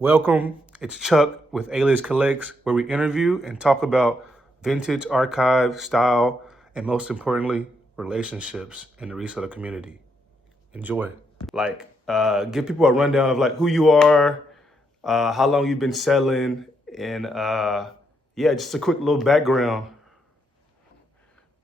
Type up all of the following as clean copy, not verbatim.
Welcome, it's Chuck with Alias Collects, where we interview and talk about vintage, archive, style, and most importantly, relationships in the reseller community. Enjoy. Give people a rundown of who you are, how long you've been selling, and yeah, just a quick little background.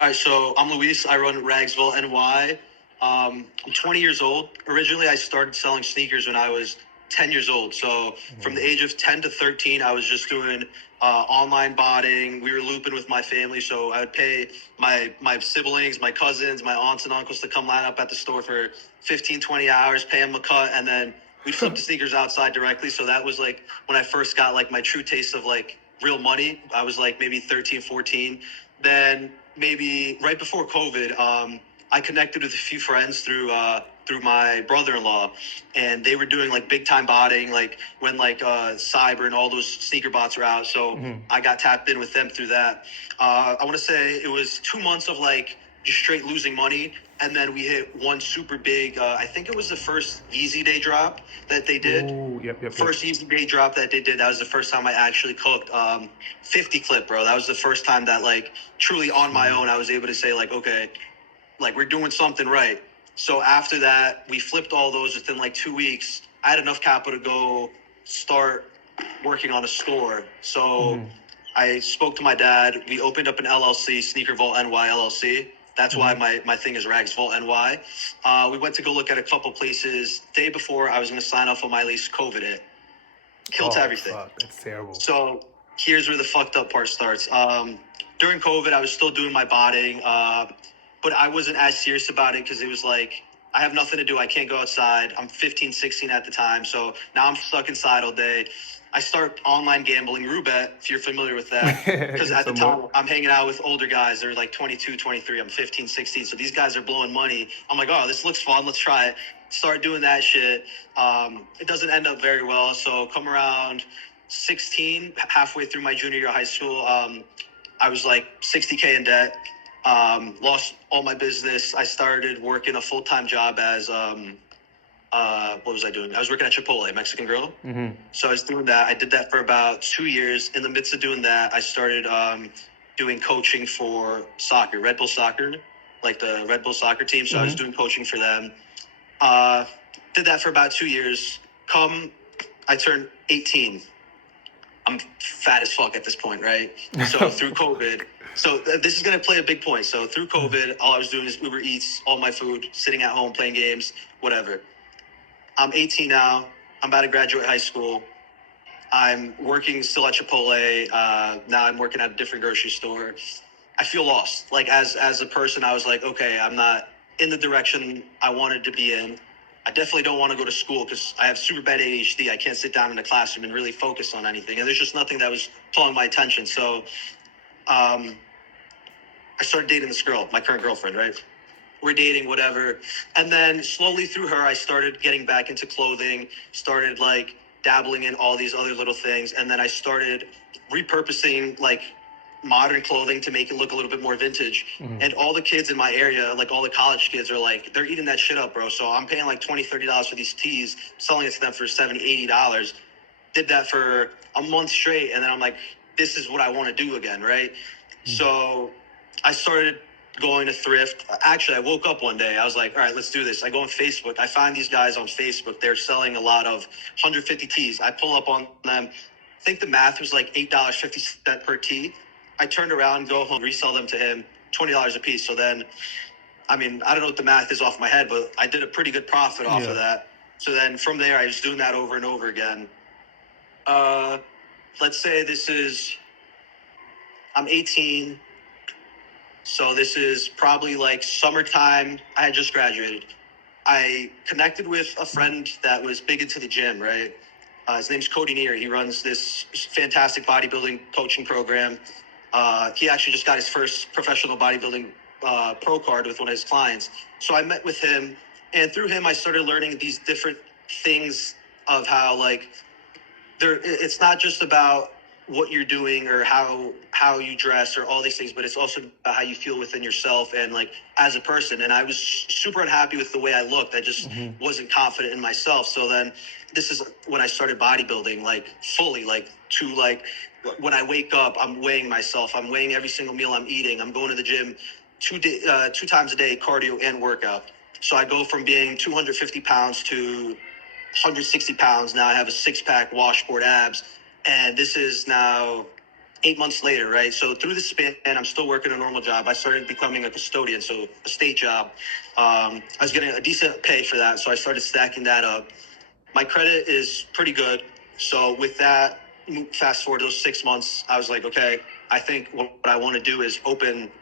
All right, so I'm Luis. I run RagsvaultNY. I'm 20 years old. Originally, I started selling sneakers when I was 10 years old. So from the age of 10 to 13, I was just doing online botting. We were looping with my family. So I would pay my siblings, my cousins, my aunts and uncles to come line up at the store for 15, 20 hours, pay them a cut, and then we'd flip the sneakers outside directly. So that was when I first got my true taste of real money. I was maybe 13, 14. Then maybe right before COVID, I connected with a few friends through my brother-in-law, and they were doing big time botting, when Cyber and all those sneaker bots were out. So I got tapped in with them through that. I want to say it was 2 months of just straight losing money. And then we hit one super big, I think it was the first Yeezy Day drop that they did. Ooh, yep. First Yeezy Day drop that they did. That was the first time I actually cooked 50 clip, bro. That was the first time that truly on my own, I was able to say okay, we're doing something right. So after that, we flipped all those within 2 weeks. I had enough capital to go start working on a store. So I spoke to my dad. We opened up an LLC, Sneaker Vault NY LLC. That's why my thing is Rags Vault NY. We went to go look at a couple places. Day before I was going to sign off on my lease, COVID hit. Killed everything. Fuck, that's terrible. So here's where the fucked up part starts. During COVID, I was still doing my botting, but I wasn't as serious about it because it was I have nothing to do. I can't go outside. I'm 15, 16 at the time. So now I'm stuck inside all day. I start online gambling, Roulette, if you're familiar with that. Because at the time, I'm hanging out with older guys. They're 22, 23. I'm 15, 16. So these guys are blowing money. I'm like, oh, this looks fun. Let's try it. Start doing that shit. It doesn't end up very well. So come around 16, halfway through my junior year of high school, I was 60K in debt. Lost all my business. I started working a full-time job as what was I doing? I was working at Chipotle, Mexican Grill. So I was doing that. I did that for about 2 years. In the midst of doing that, I started doing coaching for soccer, Red Bull Soccer, the Red Bull soccer team. So I was doing coaching for them. Did that for about 2 years. I turned 18. I'm fat as fuck at this point, right? So through COVID, this is going to play a big point. So through COVID, all I was doing is Uber Eats, all my food, sitting at home, playing games, whatever. I'm 18 now. I'm about to graduate high school. I'm working still at Chipotle. Now I'm working at a different grocery store. I feel lost. As a person, I was okay, I'm not in the direction I wanted to be in. I definitely don't want to go to school because I have super bad ADHD. I can't sit down in a classroom and really focus on anything. And there's just nothing that was pulling my attention. So I started dating this girl, my current girlfriend, right? We're dating, whatever. And then slowly through her, I started getting back into clothing, started dabbling in all these other little things. And then I started repurposing modern clothing to make it look a little bit more vintage. And all the kids in my area, all the college kids are they're eating that shit up, bro. So I'm paying $20, $30 for these tees, selling it to them for $70, $80. Did that for a month straight. And then I'm this is what I want to do again, right? So I started going to thrift. Actually, I woke up one day. I was all right, let's do this. I go on Facebook. I find these guys on Facebook. They're selling a lot of 150 tees. I pull up on them. I think the math was $8.50 per tee. I turned around, go home, resell them to him, $20 a piece. So then, I don't know what the math is off my head, but I did a pretty good profit off of that. So then from there, I was doing that over and over again. Let's say I'm 18. So this is probably summertime. I had just graduated. I connected with a friend that was big into the gym, right? His name's Cody Neer. He runs this fantastic bodybuilding coaching program. He actually just got his first professional bodybuilding pro card with one of his clients. So I met with him, and through him, I started learning these different things of how it's not just about what you're doing or how you dress or all these things, but it's also about how you feel within yourself and like as a person. And I was super unhappy with the way I looked. I just wasn't confident in myself. So then this is when I started bodybuilding, like fully, like to like when I wake up, I'm weighing myself. I'm weighing every single meal I'm eating. I'm going to the gym two times a day, cardio and workout. So I go from being 250 pounds to 160 pounds. Now I have a six-pack, washboard abs. And this is now 8 months later, right? So through the span, I'm still working a normal job. I started becoming a custodian, so a state job. I was getting a decent pay for that, so I started stacking that up. My credit is pretty good. So with that, fast forward those 6 months, I was like, okay, I think what I want to do is open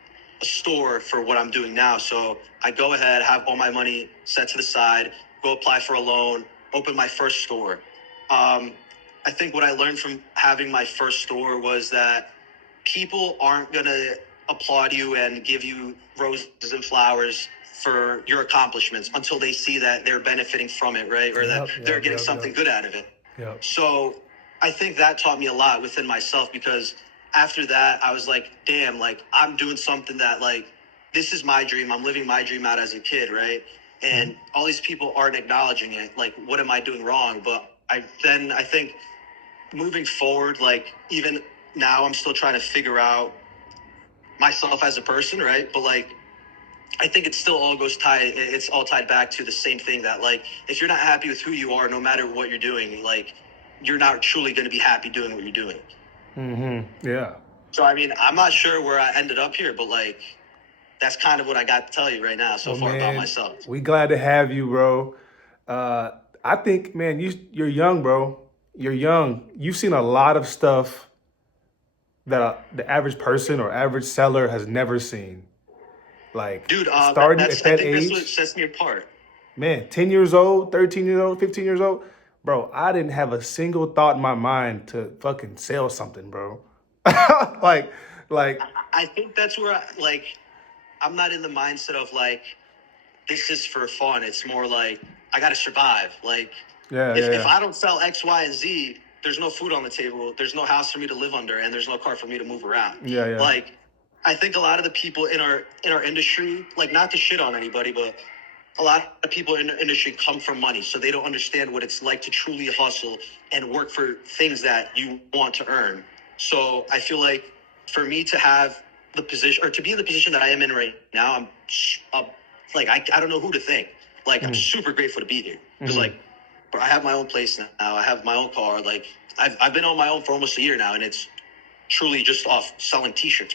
a store for what I'm doing now. So I go ahead, have all my money set to the side, go apply for a loan, open my first store. I think what I learned from having my first store was that people aren't going to applaud you and give you roses and flowers for your accomplishments until they see that they're benefiting from it, right? Or that they're getting something good out of it. So I think that taught me a lot within myself, because after that, I was like, damn, like I'm doing something that like, this is my dream. I'm living my dream out as a kid, right? And all these people aren't acknowledging it. Like, what am I doing wrong? But I think moving forward, like even now I'm still trying to figure out myself as a person, right? But like, I think it still all it's all tied back to the same thing, that like, if you're not happy with who you are, no matter what you're doing, like you're not truly going to be happy doing what you're doing. Yeah. So, I mean, I'm not sure where I ended up here, but like, that's kind of what I got to tell you right now so far about myself. We glad to have you, bro. I think, man, you're young, bro. You're young. You've seen a lot of stuff that the average person or average seller has never seen. Like, dude, starting at that age, that's what sets me apart. Man, 10 years old, 13 years old, 15 years old, bro, I didn't have a single thought in my mind to fucking sell something, bro. like, I think that's where I'm not in the mindset of like, this is for fun. It's more like, I got to survive. Like, if I don't sell X, Y, and Z, there's no food on the table. There's no house for me to live under, and there's no car for me to move around. Like, I think a lot of the people in our industry, like, not to shit on anybody, but a lot of people in the industry come from money, so they don't understand what it's like to truly hustle and work for things that you want to earn. So I feel like for me to have the position, or to be in the position that I am in right now, I'm like, I don't know who to thank. Like, I'm super grateful to be here, because like, bro, I have my own place now. I have my own car. Like, I've been on my own for almost a year now, and it's truly just off selling t-shirts.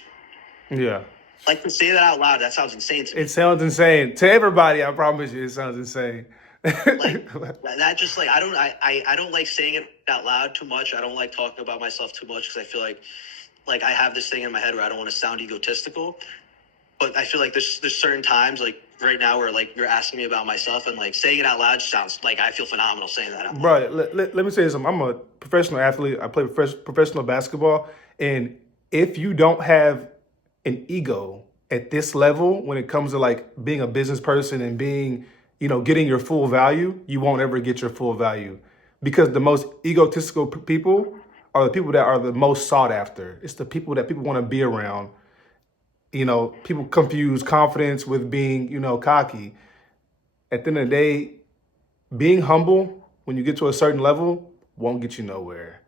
Yeah. Like, to say that out loud, that sounds insane to me. It sounds insane to everybody. I promise you, it sounds insane. Like, that just like, I don't like saying it out loud too much. I don't like talking about myself too much, because I feel like I have this thing in my head where I don't want to sound egotistical. But I feel like there's certain times, like right now, where like you're asking me about myself, and like saying it out loud just sounds like I feel phenomenal saying that out loud. Bro, let me say something. I'm a professional athlete. I play professional basketball. And if you don't have an ego at this level, when it comes to like being a business person and being, getting your full value, you won't ever get your full value, because the most egotistical people are the people that are the most sought after. It's the people that people want to be around. People confuse confidence with being, cocky. At the end of the day, being humble when you get to a certain level won't get you nowhere.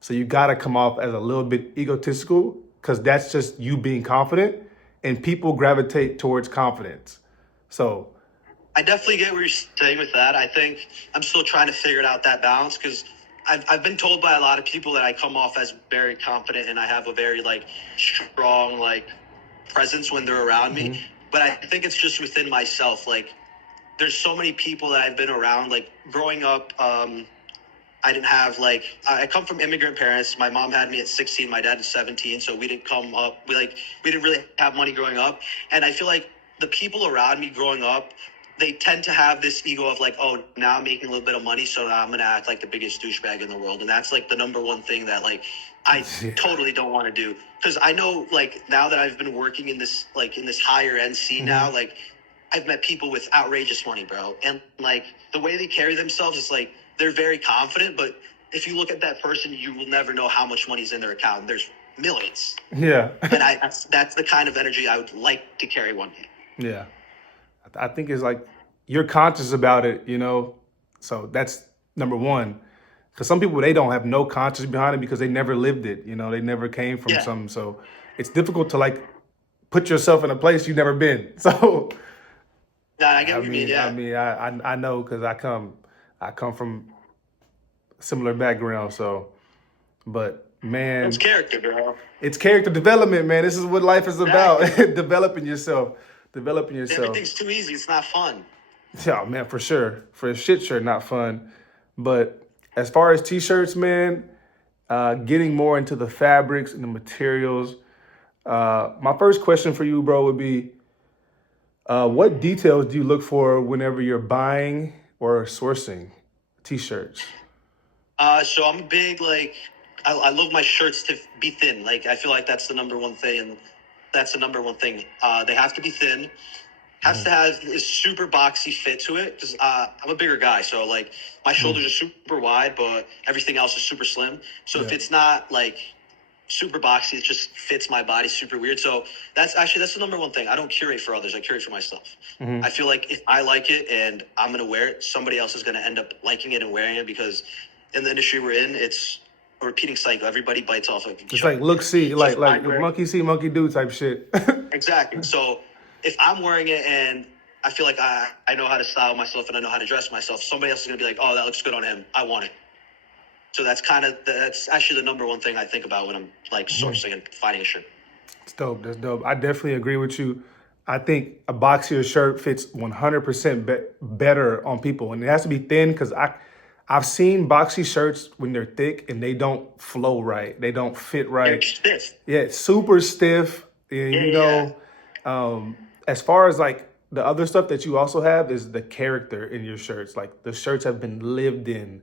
So you got to come off as a little bit egotistical, because that's just you being confident, and people gravitate towards confidence. So I definitely get what you're saying with that. I think I'm still trying to figure out that balance, because I've been told by a lot of people that I come off as very confident and I have a very like strong like presence when they're around me. But I think it's just within myself. Like, there's so many people that I've been around. Like, growing up, I didn't have I come from immigrant parents. My mom had me at 16, my dad is 17, so we didn't come up, we didn't really have money growing up. And I feel like the people around me growing up, they tend to have this ego of like, oh, now I'm making a little bit of money, so now I'm gonna act like the biggest douchebag in the world. And that's like the number one thing that like I totally don't want to do, because I know like now that I've been working in this higher end scene now, like I've met people with outrageous money, bro, and like the way they carry themselves is like they're very confident, but if you look at that person, you will never know how much money's in their account. And there's millions. Yeah. And that's the kind of energy I would like to carry one day. Yeah. I think it's like you're conscious about it, you know? So that's number one. Because some people, they don't have no conscience behind it because they never lived it, you know? They never came from Yeah. something. So it's difficult to like put yourself in a place you've never been. So Yeah, I get what you mean. Yeah. I know because I come from a similar background. So, but man, It's character, bro. it's character development, man. This is what life is about. Exactly. Developing yourself. Developing yourself. Everything's too easy. It's not fun. Yeah, man, for sure. For a shit sure, not fun. But as far as t-shirts, man, getting more into the fabrics and the materials. My first question for you, bro, would be, what details do you look for whenever you're buying or sourcing t-shirts? So I'm big, like, I love my shirts to be thin. Like, I feel like that's the number one thing. And that's the number one thing. They have to be thin. Has to have this super boxy fit to it because I'm a bigger guy. So, like, my shoulders are super wide, but everything else is super slim. So if it's not, like, super boxy, it just fits my body super weird. So that's the number one thing. I don't curate for others. I curate for myself. I feel like if I like it and I'm going to wear it, somebody else is going to end up liking it and wearing it because in the industry we're in, it's a repeating cycle. Everybody bites off of each It's other. like look, see, like I wear- monkey see, monkey do type shit. Exactly. So if I'm wearing it and I feel like I know how to style myself and I know how to dress myself, somebody else is going to be like, oh, that looks good on him. I want it. So that's actually the number one thing I think about when I'm like sourcing and finding a shirt. It's dope. That's dope. I definitely agree with you. I think a boxier shirt fits 100% better on people, and it has to be thin because I've seen boxy shirts when they're thick and they don't flow right. They don't fit right. They're stiff. Yeah, it's super stiff. You know, as far as like the other stuff that you also have is the character in your shirts. Like the shirts have been lived in,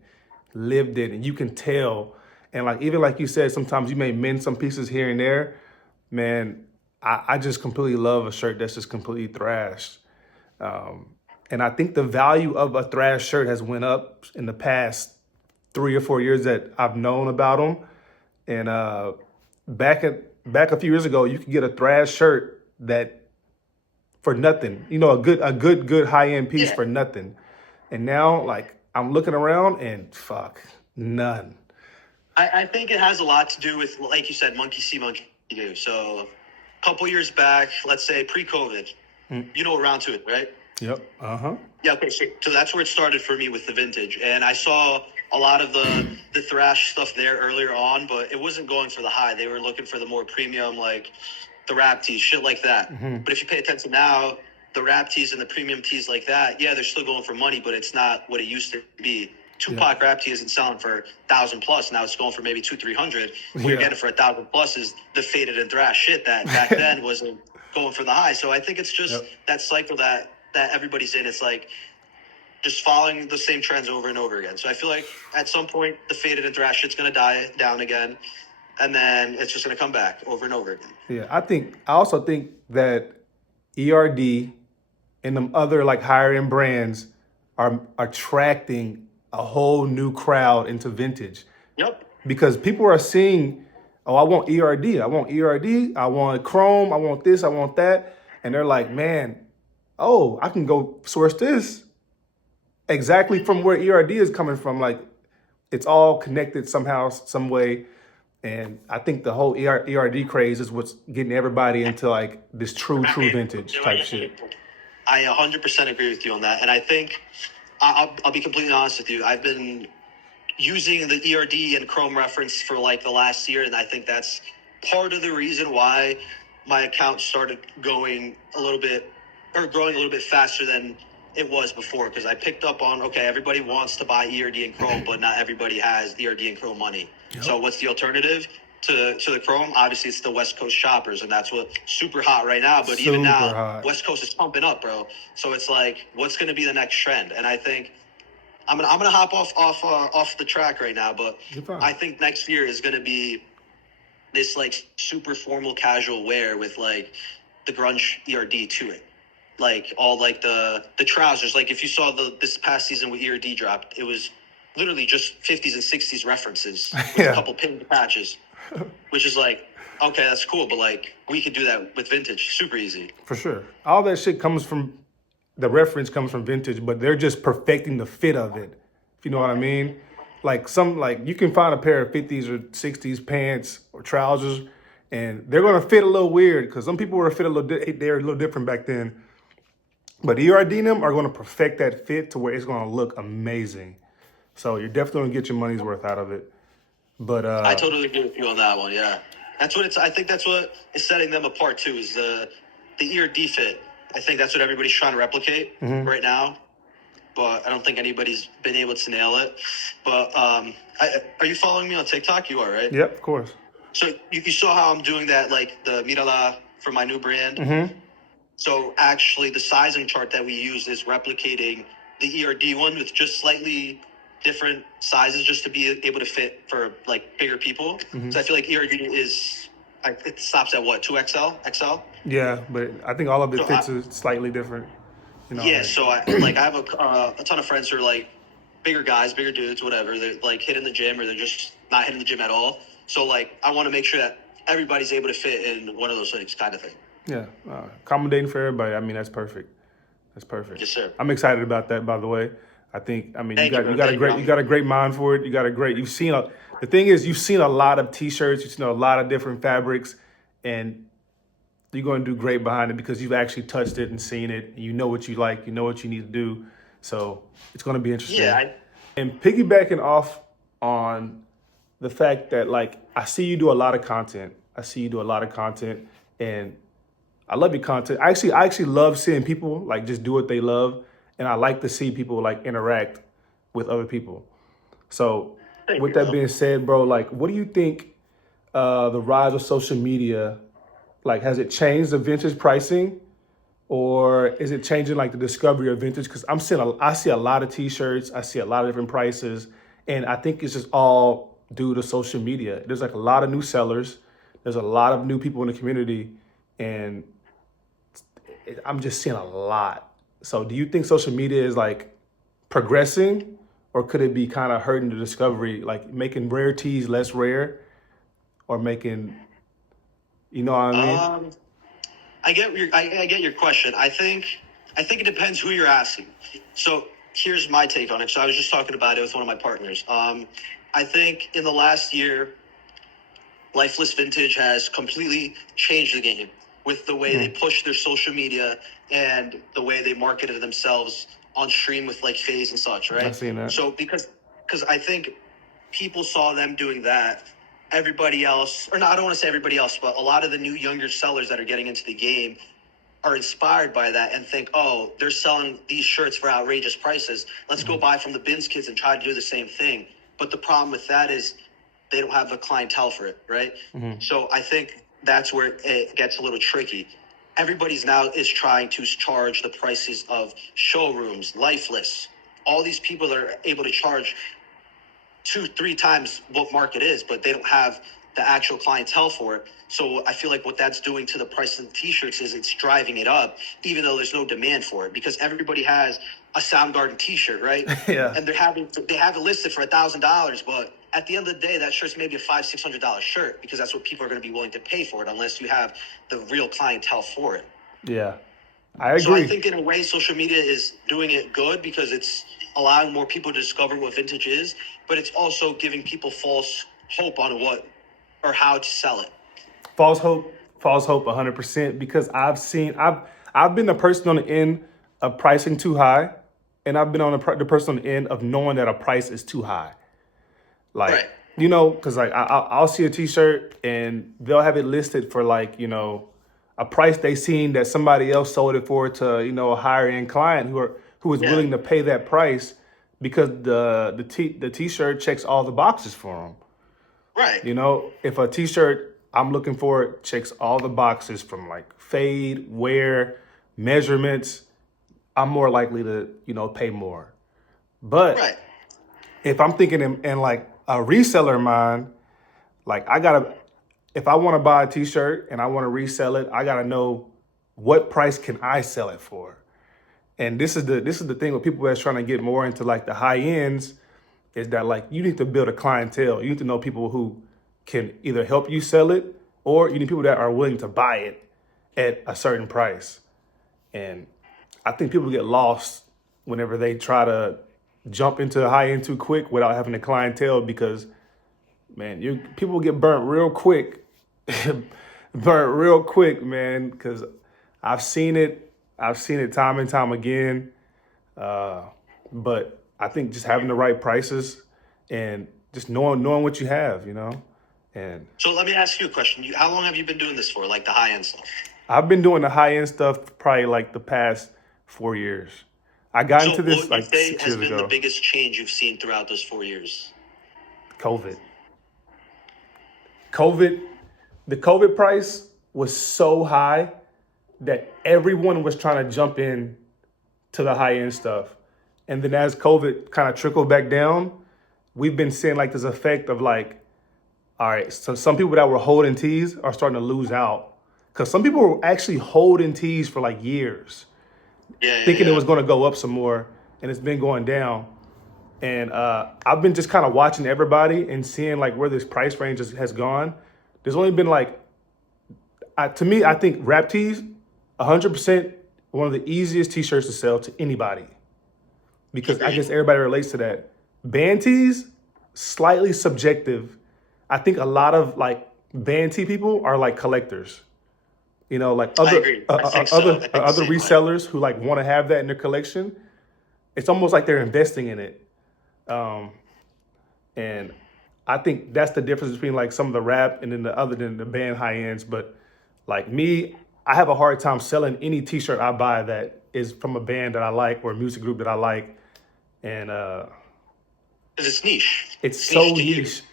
and you can tell. And like even like you said, sometimes you may mend some pieces here and there. Man, I just completely love a shirt that's just completely thrashed. And I think the value of a thrashed shirt has went up in the past 3 or 4 years that I've known about them. And back a few years ago, you could get a thrashed shirt that for nothing. You know, a good high end piece for nothing. And now, like I'm looking around and fuck, none. I think it has a lot to do with, like you said, monkey see, monkey do. So a couple years back, let's say pre-COVID, you know, around to it, right? Yep. Yeah. Okay. So that's where it started for me with the vintage, and I saw a lot of the thrash stuff there earlier on, but it wasn't going for the high. They were looking for the more premium, like the rap tees, shit like that. But if you pay attention now, the rap tees and the premium tees like that, yeah, they're still going for money, but it's not what it used to be. Tupac rap tee isn't selling for 1,000 plus. Now it's going for maybe 200-300. What you're getting for 1,000 plus is the faded and thrash shit that back then wasn't going for the high. So I think it's just that cycle that everybody's in. It's like just following the same trends over and over again. So I feel like at some point the faded and thrash shit's gonna die down again, and then it's just gonna come back over and over again. Yeah, I also think that ERD and them other like higher end brands are attracting a whole new crowd into vintage. Yep. Because people are seeing, oh, I want ERD, I want chrome, I want this, I want that. And they're like, man, oh, I can go source this exactly from where ERD is coming from. Like it's all connected somehow, some way. And I think the whole ERD craze is what's getting everybody into like this true vintage type shit. I 100% agree with you on that. And I think, I'll be completely honest with you, I've been using the ERD and Chrome reference for like the last year, and I think that's part of the reason why my account started growing a little bit faster than it was before, because I picked up on, okay, everybody wants to buy ERD and Chrome, but not everybody has ERD and Chrome money. So what's the alternative to the Chrome? Obviously, it's the West Coast shoppers, and that's what's super hot right now. But even now, West Coast is pumping up, bro. So it's like, what's going to be the next trend? And I think I'm gonna hop off the track right now, but I think next year is going to be this like super formal casual wear with like the grunge ERD to it. Like all like the trousers. Like if you saw this past season with ERD dropped, it was literally just 50s and 60s references with a Yeah, couple pin patches, which is like, okay, that's cool, but like we could do that with vintage, super easy. for sure. All that shit comes from the reference comes from vintage, but they're just perfecting the fit of it. If you know what I mean? Like you can find a pair of 50s or 60s pants or trousers, and they're gonna fit a little weird because some people were fit a little. They're a little different back then. But ERD and them are gonna perfect that fit to where it's gonna look amazing. So you're definitely gonna get your money's worth out of it. But I totally agree with you on that one. Yeah, that's what it's. I think that's what is setting them apart too. Is the ear defit. I think that's what everybody's trying to replicate right now, but I don't think anybody's been able to nail it. But are you following me on TikTok? You are, right? yep, of course. So you saw how I'm doing that, like the Mirala for my new brand. So actually, the sizing chart that we use is replicating the ERD one with just slightly different sizes, just to be able to fit for like bigger people. So I feel like ERD is it stops at what, 2XL, XL. Yeah, but I think all of it So fits is slightly different. You know, yeah, like, so I have a ton of friends who are like bigger guys, bigger dudes, whatever. They're like hitting the gym or they're just not hitting the gym at all. So like I want to make sure that everybody's able to fit in one of those things, kind of thing. yeah, accommodating for everybody. I mean, that's perfect. That's perfect. Yes, sir. I'm excited about that. By the way, I think. I mean, Thank you, you got a thank great you. you got a great mind for it. You got a great. You've seen a. The thing is, you've seen a lot of T-shirts. You've seen a lot of different fabrics, and you're going to do great behind it because you've actually touched it and seen it. And you know what you like. You know what you need to do. So it's going to be interesting. Yeah, And piggybacking off on the fact that like I see you do a lot of content. I see you do a lot of content, and I love your content. I actually love seeing people like just do what they love, and I like to see people like interact with other people. So, thank with you, that bro. being said, bro, like, what do you think the rise of social media, like, has it changed the vintage pricing, or is it changing like the discovery of vintage? Because I see a lot of T-shirts, I see a lot of different prices, and I think it's just all due to social media. There's like a lot of new sellers, there's a lot of new people in the community, and I'm just seeing a lot. So do you think social media is like progressing, or could it be kind of hurting the discovery, like making rare teas less rare, or making, you know what I mean? I get your question. I think it depends who you're asking. So here's my take on it. So I was just talking about it with one of my partners. I think in the last year, Lifeless Vintage has completely changed the game with the way they push their social media and the way they marketed themselves on stream with like Phase and such, I right? seen that. So because I think people saw them doing that, everybody else, or no, I don't want to say everybody else, but a lot of the new younger sellers that are getting into the game are inspired by that and think, oh, they're selling these shirts for outrageous prices. Let's go buy from the Bins kids and try to do the same thing. But the problem with that is they don't have a clientele for it, right? So I think that's where it gets a little tricky. Everybody's now is trying to charge the prices of showrooms, Lifeless. All these people that are able to charge 2-3 times what market is, but they don't have the actual clientele for it. So I feel like what that's doing to the price of the T-shirts is it's driving it up, even though there's no demand for it, because everybody has a Soundgarden T-shirt, right? Yeah. And they have it listed for $1,000, but at the end of the day, that shirt's maybe a $500-$600 shirt because that's what people are going to be willing to pay for it, unless you have the real clientele for it. Yeah, I So I agree. think in a way, social media is doing it good because it's allowing more people to discover what vintage is, but it's also giving people false hope on what or how to sell it. False hope, 100%. Because I've been the person on the end of pricing too high, and I've been on the person on the end of knowing that a price is too high. Like, Right. you know, because like I'll see a T-shirt and they'll have it listed for like, you know, a price they seen that somebody else sold it for to, you know, a higher end client who is Yeah. willing to pay that price because the T-shirt checks all the boxes for them. Right. You know, if a T-shirt I'm looking for checks all the boxes from like fade, wear, measurements, I'm more likely to, you know, pay more. But Right. if I'm thinking in like a reseller mind, like if I want to buy a T-shirt and I want to resell it, I gotta know what price can I sell it for. And this is the thing with people that's trying to get more into like the high ends. is that like you need to build a clientele. You need to know people who can either help you sell it, or you need people that are willing to buy it at a certain price. And I think people get lost whenever they try to jump into high end too quick without having a clientele, because man, people get burnt real quick, burnt real quick, man. Because I've seen it, time and time again. But I think just having the right prices and just knowing what you have, and So let me ask you a question. How long have you been doing this for, like the high end stuff? I've been doing the high end stuff probably like the past 4 years. I got So into what this would you like say 6 has years been the ago. biggest change you've seen throughout those 4 years? COVID. COVID, the COVID price was so high that everyone was trying to jump in to the high end stuff. And then as COVID kind of trickled back down, we've been seeing like this effect of like, all right, so some people that were holding tees are starting to lose out. Because some people were actually holding tees for like years, Yeah, thinking it yeah. was going to go up some more, and it's been going down. And I've been just kind of watching everybody and seeing like where this price range has gone. There's only been like, to me, I think rap tees, 100% one of the easiest t-shirts to sell to anybody, because I Agreed. guess everybody relates to that. Band tees, slightly subjective. I think a lot of like band tee people are like collectors. Like I other agree. I think so. I think the other same way. resellers who like want to have that in their collection. It's almost like they're investing in it. And I think that's the difference between like some of the rap and then the other than the band high ends. But like me, I have a hard time selling any t-shirt I buy that is from a band that I like or a music group that I like. And Because it's niche. it's so niche to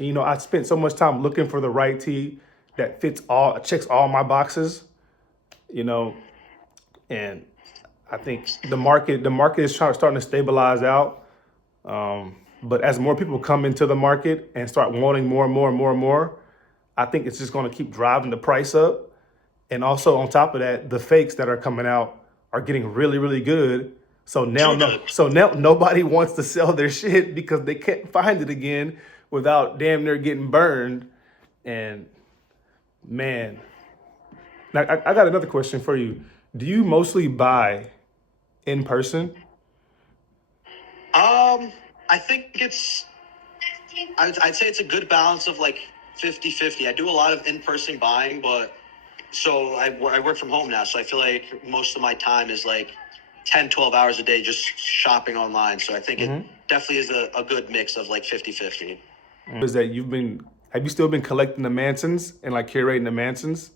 you. niche. I spent so much time looking for the right tee that checks all my boxes, and I think the market is starting to stabilize out. But as more people come into the market and start wanting more and more and more and more, I think it's just going to keep driving the price up. And also on top of that, the fakes that are coming out are getting really, really good. So now, Too good. nobody wants to sell their shit because they can't find it again without damn near getting burned. And man, now I got another question for you. Do you mostly buy in person? I think I'd say it's a good balance of like 50-50. I do a lot of in-person buying, but so I work from home now. So I feel like most of my time is like 10, 12 hours a day just shopping online. So I think it definitely is a good mix of like 50-50. Is that have you still been collecting the Mansons and like curating the Mansons?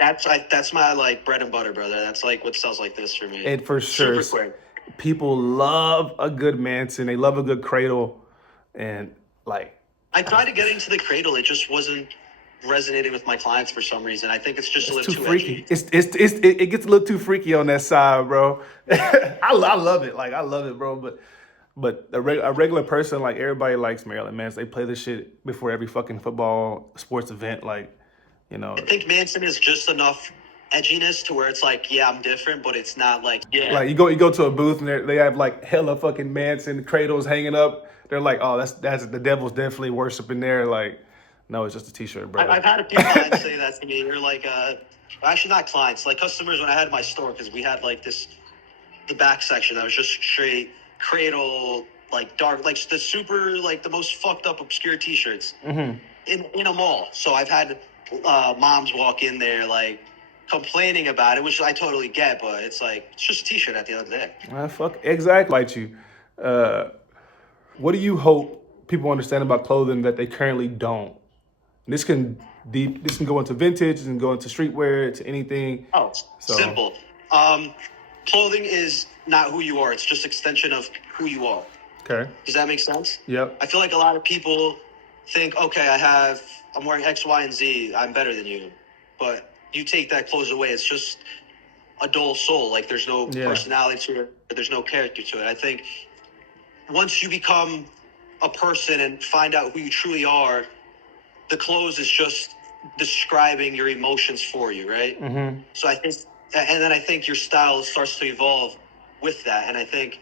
That's my like bread and butter, brother. That's like what sells like this for me. And for sure, Super quick. people love a good Manson. They love a good cradle, and like I tried to get into the cradle. It just wasn't resonating with my clients for some reason. I think it's just a it's little too too freaky. edgy. It gets a little too freaky on that side, bro. I love it. Like I love it, bro. But a regular person, like everybody likes Maryland Manson. They play this shit before every fucking football sports event. Like, I think Manson is just enough edginess to where it's like, yeah, I'm different, but it's not like, yeah. like you go to a booth and they have like hella fucking Manson cradles hanging up. They're like, oh, that's the devil's definitely worshiping there. Like, no, it's just a t-shirt, bro. I've had a few clients say that to me. They're like, actually not clients, like customers when I had my store, because we had like the back section that was just straight cradle, like dark, like the super, like the most fucked up obscure t-shirts in a mall. So I've had moms walk in there like complaining about it, which I totally get, but it's like, it's just a t-shirt at the end of the day. Fuck, exactly like you. What do you hope people understand about clothing that they currently don't? This can go into vintage, and go into streetwear, to anything. Oh, simple. Clothing is not who you are. It's just extension of who you are. Okay. Does that make sense? Yep. I feel like a lot of people think, okay, I'm wearing X, Y, and Z. I'm better than you. But you take that clothes away, it's just a dull soul. Like there's no personality to it. There's no character to it. I think once you become a person and find out who you truly are, the clothes is just describing your emotions for you, right? So I think, and then I think your style starts to evolve with that. And I think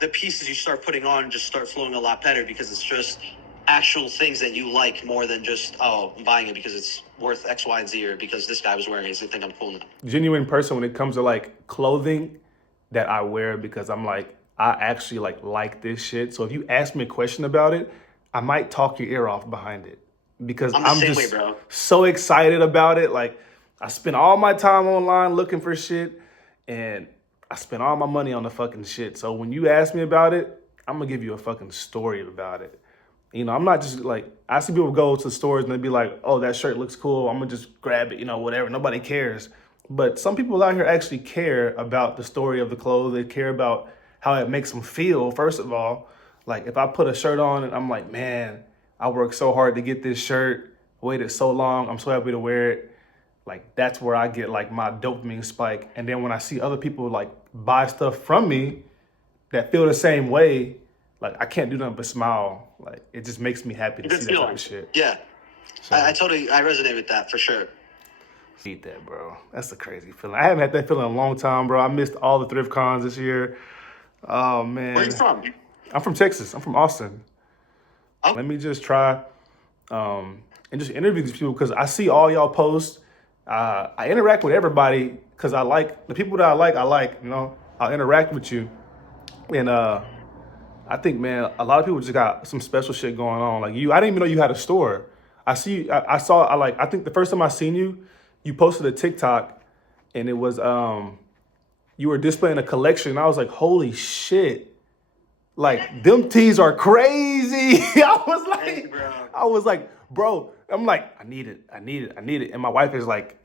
the pieces you start putting on just start flowing a lot better because it's just actual things that you like more than just, oh, I'm buying it because it's worth X, Y, and Z, or because this guy was wearing it, so I think I'm cool now. Genuine person when it comes to like clothing that I wear because I'm like, I actually like this shit. So if you ask me a question about it, I might talk your ear off behind it because I'm the I'm same just way, bro. so excited about it. Like I spend all my time online looking for shit and I spend all my money on the fucking shit. So when you ask me about it, I'm gonna give you a fucking story about it. You know, I'm not just like, I see people go to stores and they be like, oh, that shirt looks cool. I'm gonna just grab it, you know, whatever. Nobody cares. But some people out here actually care about the story of the clothes. They care about how it makes them feel, first of all. Like if I put a shirt on and I'm like, man, I worked so hard to get this shirt, waited so long, I'm so happy to wear it. Like that's where I get like my dopamine spike. And then when I see other people like buy stuff from me that feel the same way, like I can't do nothing but smile. Like it just makes me happy to Good see that type feeling. of shit. Yeah. So I resonate with that for sure. eat that, bro. That's a crazy feeling. I haven't had that feeling in a long time, bro. I missed all the thrift cons this year. Oh man. Where are you from? I'm from Texas. I'm from Austin. Oh. Let me just try and just interview these people because I see all y'all posts. I interact with everybody because I like the people that I like, you know, I'll interact with you. And I think, man, a lot of people just got some special shit going on. Like you, I didn't even know you had a store. I see, I think the first time I seen you, you posted a TikTok and it was, you were displaying a collection. I was like, holy shit. Like them tees are crazy. Hey, bro. I was like, bro, I'm like, I need it. And my wife is like,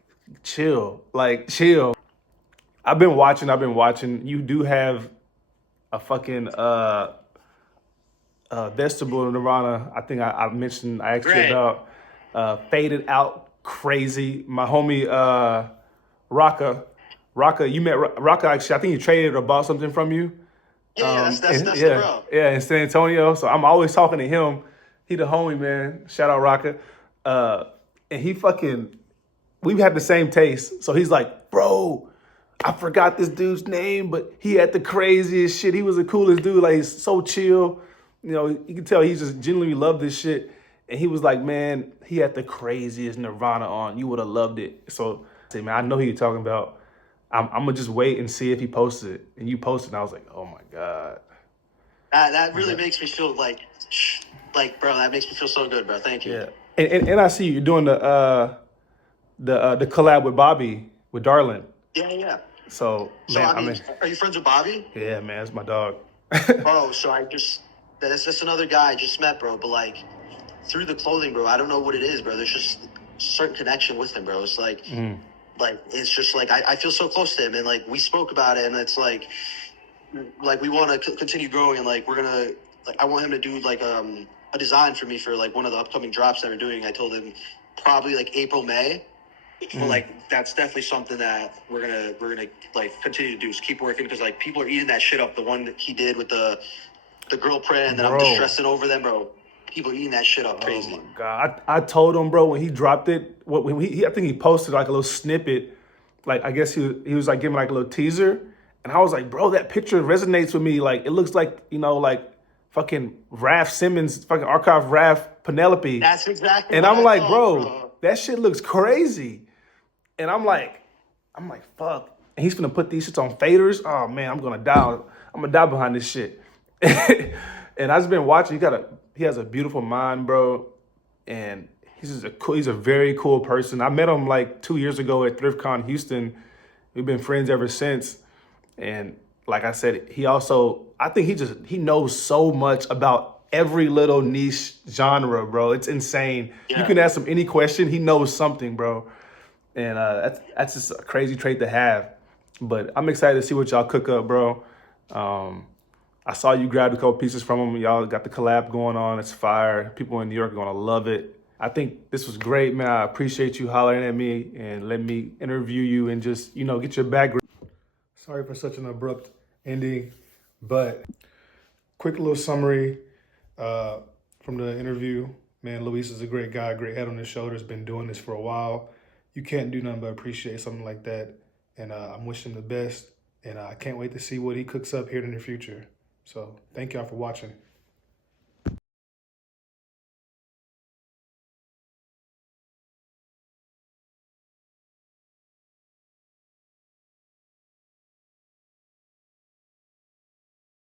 chill. I've been watching. You do have a fucking, vegetable Nirvana. I think I mentioned, I asked you Great. about faded out crazy. My homie Raka, you met Raka actually. I think he traded or bought something from you. Yeah, that's the Yeah, bro. yeah, in San Antonio. So I'm always talking to him. He the homie, man. Shout out Raka. And he fucking, we've had the same taste. So he's like, bro, I forgot this dude's name, but he had the craziest shit. He was the coolest dude. Like he's so chill. You know, you can tell he just genuinely loved this shit. And he was like, man, he had the craziest Nirvana on. You would have loved it. So I say, man, I know who you're talking about. I'm gonna just wait and see if he posts it. And you posted, and I was like, oh my God. That really makes me feel like, bro, that makes me feel so good, bro. Thank you. Yeah. And I see you're doing the collab with Bobby, with Darlin. Yeah. So, So, man, I mean, are you friends with Bobby? yeah, man, that's my dog. Bro, so that's just another guy I just met, bro. But like, through the clothing, bro, I don't know what it is, bro. There's just a certain connection with him, bro. It's like, it's just like, I feel so close to him. And like, we spoke about it, and it's like we want to continue growing. And like, we're going to, like, I want him to do like a design for me for like one of the upcoming drops that we're doing. I told him probably like April, May. But like that's definitely something that we're gonna like continue to do is keep working because like people are eating that shit up. The one that he did with the girl print and then I'm distressing over them, bro. People are eating that shit up crazy. Oh my God. I told him, bro, when he dropped it, when he I think he posted like a little snippet, like I guess he was like giving like a little teaser. And I was like, bro, that picture resonates with me. Like it looks like, you know, like fucking Raph Simmons, fucking archive Raph Penelope. That's exactly and what I'm I like, thought, bro, that shit looks crazy. And I'm like, fuck. And he's gonna put these shits on faders. Oh man, I'm gonna die behind this shit. And I've just been watching. He has a beautiful mind, bro. And he's a very cool person. I met him like 2 years ago at ThriftCon Houston. We've been friends ever since. And like I said, I think he knows so much about every little niche genre, bro. It's insane. Yeah. You can ask him any question, he knows something, bro. And that's just a crazy trait to have. But I'm excited to see what y'all cook up, bro. I saw you grab a couple pieces from him. Y'all got the collab going on. It's fire. People in New York are gonna love it. I think this was great, man. I appreciate you hollering at me and letting me interview you and just, you know, get your background. Sorry for such an abrupt ending, but quick little summary from the interview. Man, Luis is a great guy, great head on his shoulders, been doing this for a while. You can't do nothing but appreciate something like that. And I'm wishing him the best. And I can't wait to see what he cooks up here in the future. So thank y'all for watching.